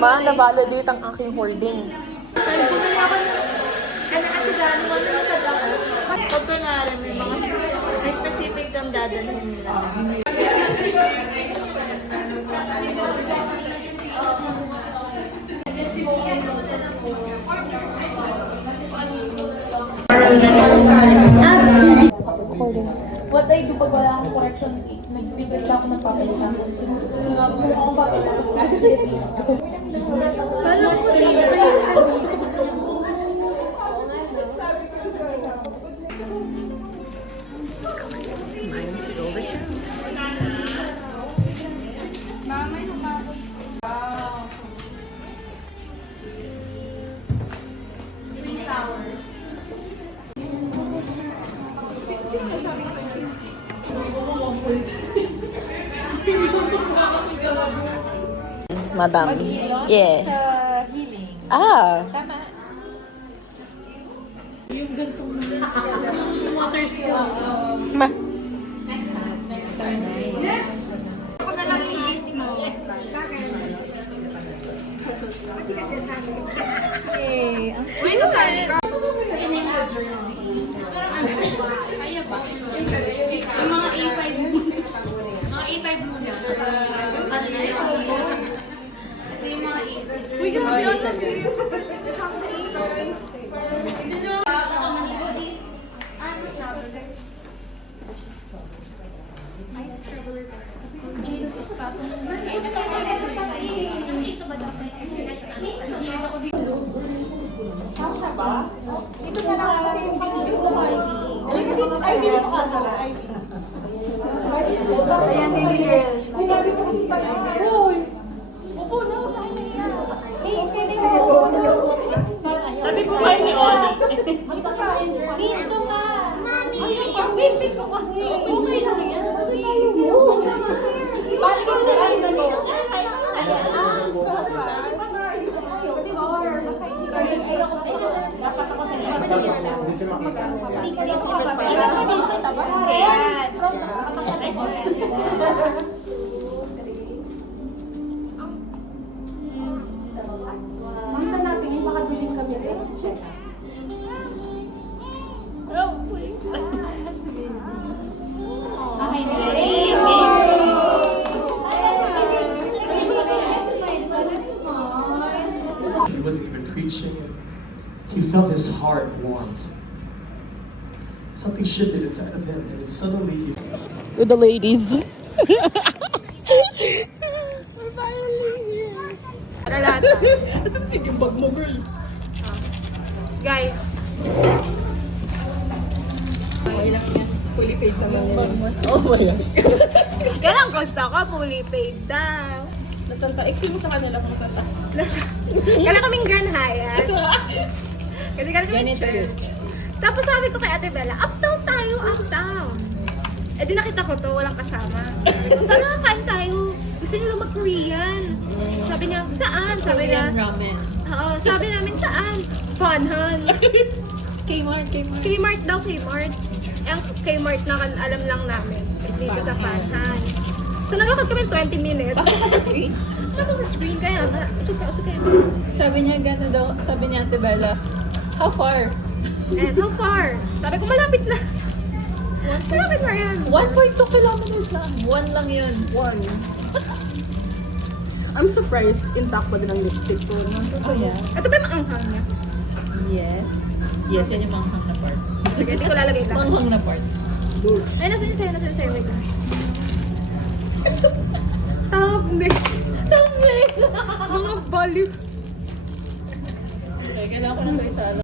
na-validate ang aking holding. Bumili ako ng ate gano'n, ano masad ako. Pag kunwari, may specific kang dadalhin nila. What I do pag wala akong correction tape, nagbibigay ako ng papel tapos naburo akong papel tapos kaya-release ko. Paano ako Madam. Maghilot Yeah. sa healing. Ah. Tama. Ma. Yay! Ang yung mga A5 muna. Mga A5 muna. Ito yung mga A6. Uy, ito na lang kasi yung pinili ko kay Ay, dito ka sa ID. Ayan, baby girl. Sinabi ko kasi pa yun. Hoy! Upo na, kaya. Eh, pwede mo. Sabi ko kayo ni Oli. Dito ka. Dito ka. Mami! Ang basic ko kasi. Okay lang yan. Tayo mo. Bakit mo na ito? Dapat ako sa dito. Dito ka ba? Dito ba? Ayan. Minsan natin yung makatuloy kami rin. Check. Oh, please. Okay, thank you. He wasn't even preaching. He felt his heart warmed. Something shifted inside of him, and suddenly he. With the ladies. Lalata. Sige, bag mo, girl. Guys. Fully paid naman yun. Oh my God. Yan ang gusto ko, fully paid daw. Nasaan pa? Excuse me sa kanila kung nasaan pa. Kala kaming Grand Hyatt. Kasi kala kaming church. Tapos sabi ko kay Ate Bella, uptown tayo, uptown. Eh di nakita ko to, walang kasama. Tara, kain tayo. Gusto niyo lang mag-Korean. Sabi niya, saan? Sabi niya, ramen. oo, sabi namin saan? Funhan. Kmart. Kmart daw, Kmart. Ang Kmart na alam lang namin. Is dito sa Funhan. So nalakad kami 20 minutes. Pasok ka sa screen. Pasok sa screen, kaya nga. Pasok kayo. Sabi niya gano'n daw. Sabi niya Ate Bella, how far? And how far? Sabi ko, malapit na. Malapit na yan. 1.2 kilometers lang. 1 lang yun. 1. I'm surprised intact pa din ang lipstick ko. Oh yeah? Ito ba yung maanghang niya? Yes. Yes, yan yung manghang na part. Sige, hindi ko lalagay lang. Manghang na part. Ay, nasan yung sa'yo? Wait lang. Thumbnail. Tumbling! Mga baliw. Okay, kailangan ko na sa isa.